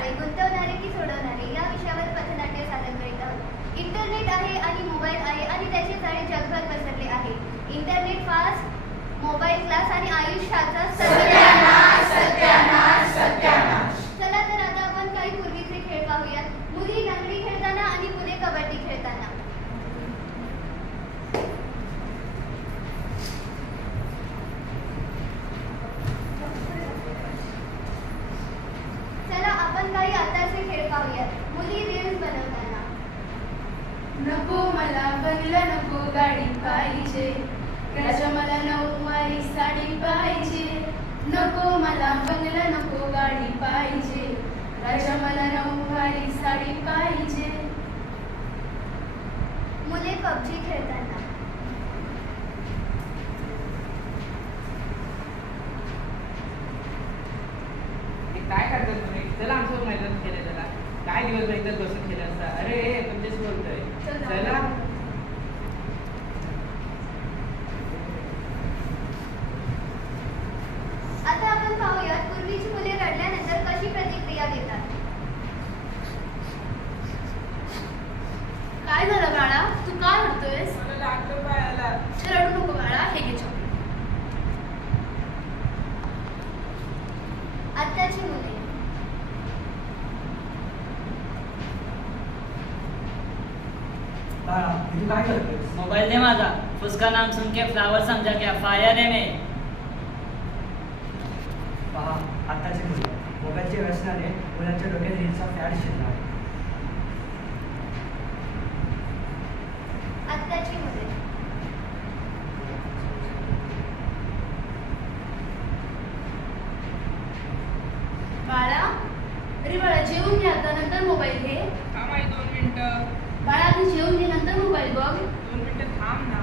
जाळे गुंतवणारे की सोडवणारे या विषयावर पथनाट्य सादर करीत आहोत. इंटरनेट आहे आणि मोबाईल आहे आणि त्याचे जाळे जगभर पसरले आहे. इंटरनेट फास्ट, मोबाईल क्लास आणि आयुष्याचा सत्यानाश सत्यानाश सत्यानाश. चला तर आता आपण काही पूर्वीचे खेळ पाहूयात. मुली लंगडी खेळताना आणि मुले कबड्डी खेळताना. चला आपण काही आताचे खेळ पाहूयात. मुली रील्स बनवताना. नको मला बंगला नको गाडी पाहिजे, राजा मला नऊवारी साडी पाहिजे. नको मला बंगला नको गाडी पाहिजे, राजा मला नऊवारी साडी पाहिजे. मुले पबजी खेळताना. काय करतात तुम्ही? चला आमचं मैदान केलं त्याला. काय दिवस इथं बसून केलं असता. अरे तुमच्याशी बोलतोय. चला आता आपण पाहूयात पूर्वीची मुले रडल्यानंतर कशी प्रतिक्रिया देतात. काय झालं बाळा, तू का रडतोयस? मला लागलं पायाला. रडू नको बाळा, हे घे चॉकलेट. आत्ताची मुले. तू काय करतोस? मोबाइल दे माझा. उसका नाम सुन के फ्लावर समझा क्या? फायर है मैं. पहा आताची मुलं मोबाईलच्या व्यसनाने मुलांच्या डोक्यात रीलचा फॅड शिरला आहे. आत्ताची मुले. बाळा, अरे बाळा जेवून घे आता, नंतर मोबाईल घे. थांब आई 2 मिनिटं. बाळा आधी जेवून घे, नंतर मोबाईल बघ. 2 मिनिटं थांब ना.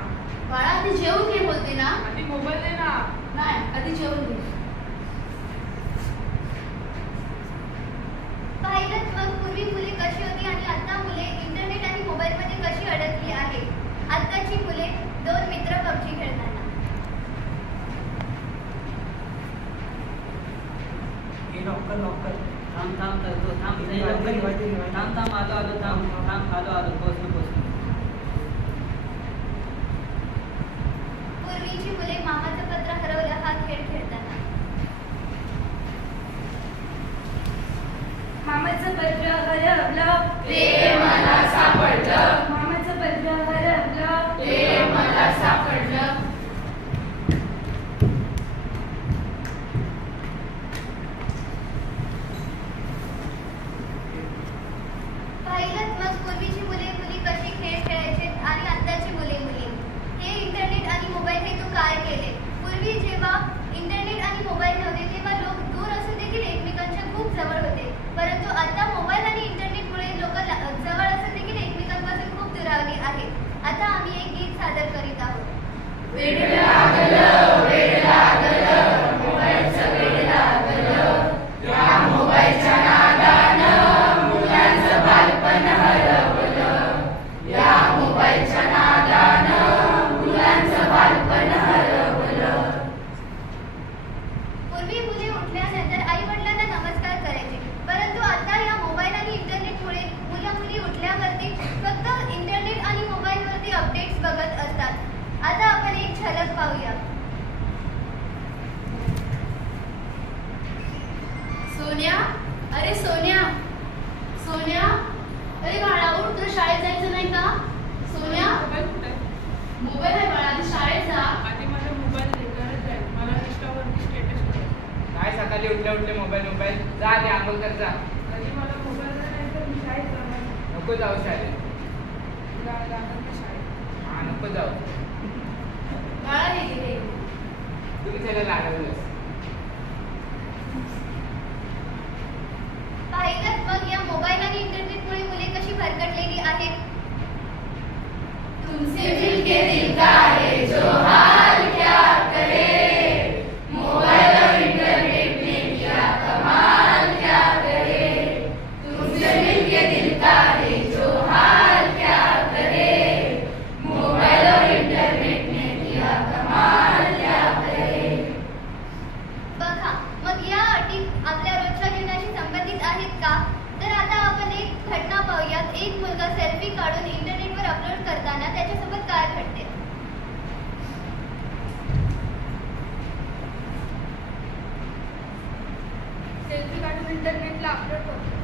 बाळा आधी जेवून घे बोलते ना. आधी मोबाईल दे ना. नाही, आधी जेवून घे. पाहिलं मग पूर्वी मुले कशी होती आणि आता मुले इंटरनेट आणि मोबाईलमध्ये कशी अडकली आहे. आत्ताची मुले 2 मित्र पबजी खेळताना. हे लवकर लवकर. थांब थांब करतो. थांब नाही लवकर ये. थांब थांब आलो आलो. थांब थांब आलो पोचलो पोचलो. पूर्वीची मुले मामाचं पत्र हरवलं हा खेळ खेळताना. मामाचं पत्र हरवलं, ते मला सापडलं. मामाचं पत्र हरवलं, ते मला सापडलं. पाहिलं मग पूर्वीची मुले मुली कशी खेळ खेळायचे आणि आत्ताची मुले मुली. हे इंटरनेट आणि मोबाईल हे तू काय केले. पूर्वी जेव्हा इंटरनेट आणि मोबाईल नव्हते तेव्हा लोक दूर असून देखील एकमेकांच्या खूप जवळ होते. परंतु आता मोबाईल आणि इंटरनेटमुळे लोक जवळ असून देखील एकमेकांपासून खूप दुरावली आहेत. आता आम्ही एक गीत सादर करीत आहोत. वेड लागलं, वेड लागलं, मोबाईलचं वेड लागलं. या मोबाईलच्या नादानं मुलांचं बालपण हरवलं. या मोबाईलच्या नादानं मुलांचं बालपण हरवलं. पूर्वी मुले उठल्यानंतर आई वडिलांना नमस्कार करायचे. परंतु आता या मोबाईल आणि इंटरनेटमुळे मुलं मुली उठल्यावरती फक्त इंटरनेट आणि मोबाईलवरती अपडेट्स बघत असतात. आता आपण एक झलक पाहूया. सोन्या, अरे सोन्या, सोन्या, अरे बाळा उठ, तुला शाळेत जायचं नाही का? सोन्या, मोबाईल कुठे? मोबाईल आहे बाळा, आधी शाळेत जा. आधी माझा मोबाईल दे. गरज आहे. मला इंस्टावरती स्टेटस ठेवायचं. काय सकाळी उठल्या मोबाईल जा आधी आंघोळ कर जा. आधी मला मोबाईल नाही तर मी शाळेत जाणार. नको जाऊ शाळेत. हा नको जाऊ. बाळा हे घे. तुम्ही त्याला लागलंच. पाहिलं मग या मोबाईल आणि इंटरनेटमुळे मुले कशी भरकटलेली आहेत. तुमसे मिलके दिल का है जो हाल क्या करे. मोबाइल और इंटरनेट ने किया कमाल क्या करे. तुमसे मिलके दिल का है जो हाल क्या करे. मोबाइल और इंटरनेट ने किया कमाल क्या करे. इंटरनेटला अपलोड करतो.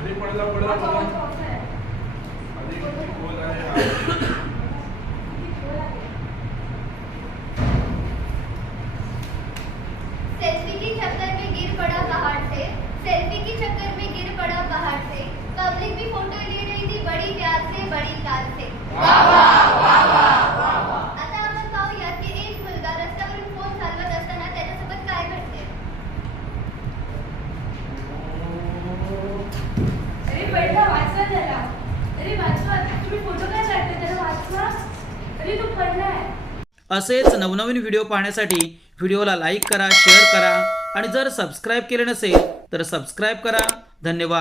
आणि पडला पडला पडला आणि किती खोल आहे हा. सेल्फी की चक्कर में गिर पड़ा पहाड़ से, सेल्फी की चक्कर में गिर पड़ा पहाड़ से, पब्लिक भी फोटो ले रही थी बड़ी प्यार से, बड़ी कार से. आता आपण पाहूया की एक मुलगा रस्त्यावरून फोन चालवत असताना त्याच्यासोबत काय घडते. अरे पहिला वाचवा त्याला. अरे वाचवा, तुम्ही फोटो काय काढते त्याला वाचवा. अरे तो पडलाय. असेच नवनवीन व्हिडिओ पाहण्यासाठी व्हिडिओला लाईक करा, शेअर करा आणि जर सबस्क्राईब केले नसेल तर सबस्क्राईब करा. धन्यवाद.